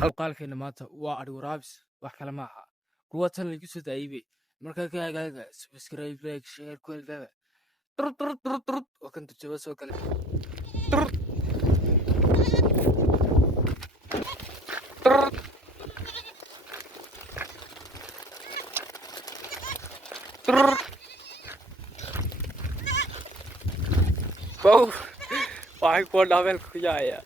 halqaalkeena maanta waa adhi waraabis wax kale ma aha kuwa tan lagu soo daayay marka kaaga subscribe like share kulada oo kan tujaba soo kale Wow, why ko level ko ya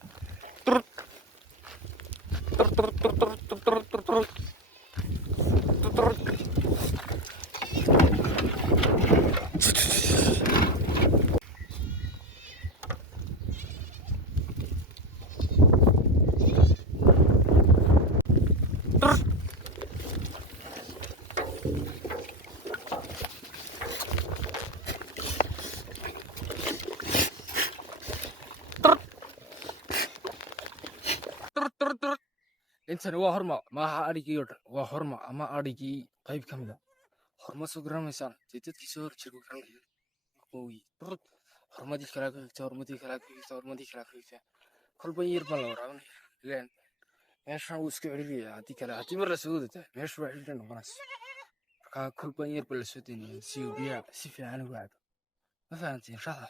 intan waa horma maaha adhigii oo dhan waa horma ama adhigii qayb ka mid ah horma soo garanaysaan dadkii soo horjeedo garanaya qooyi hormadii kala xigta kolba yar bal waraabnay ilaan meeshan uu iska ciriiriyaa hadii mar la soo wadata meeshu waa ciriir noqonaysa marka kolba yar bal la soo deynaya si uu biyaha si fiican ugu cabo ma fahantiin shaxa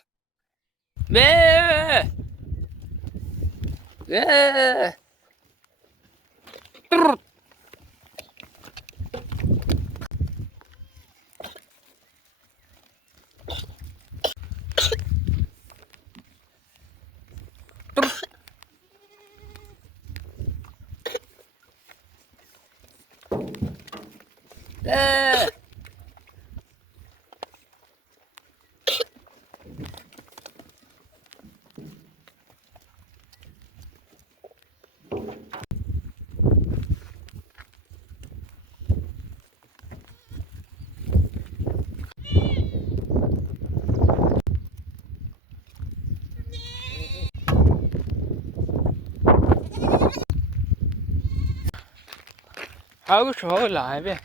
How show live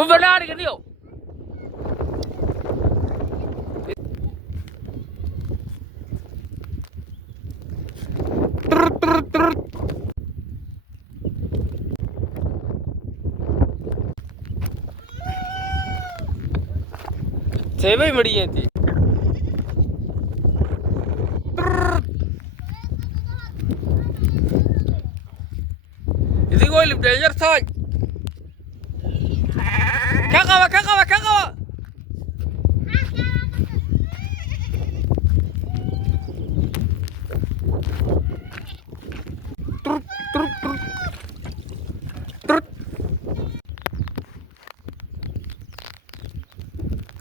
Uvarari ganyo Sebe madiyanti idigoo libdhay yartaay ka qaba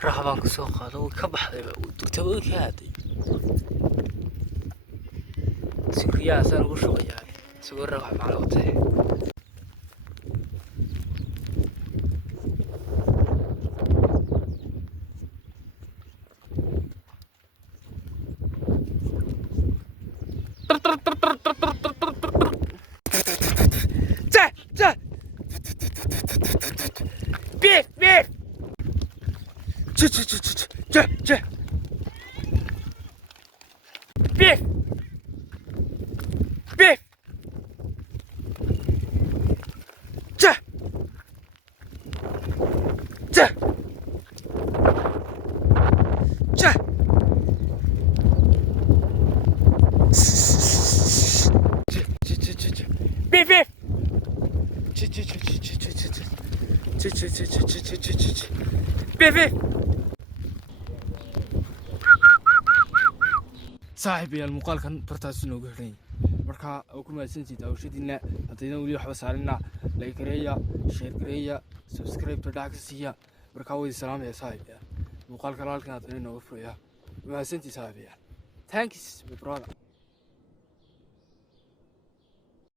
raxbaan ku soo qaado ka baxday uu dugtaba ka haday sikiyaasan ugu shaqeeyaa soo rax macluumaad beef صاحبي المقال كان برتاسنو غيرين marka oo ku maasantii daawashadiina hadayna wali waxba saarina like gareeya share gareeya subscribe to dhaagsiya marka way salaamaya saaxiibaya muuqaalka halkan aad inoo furaya maasantii saaxiibaya thanks my brother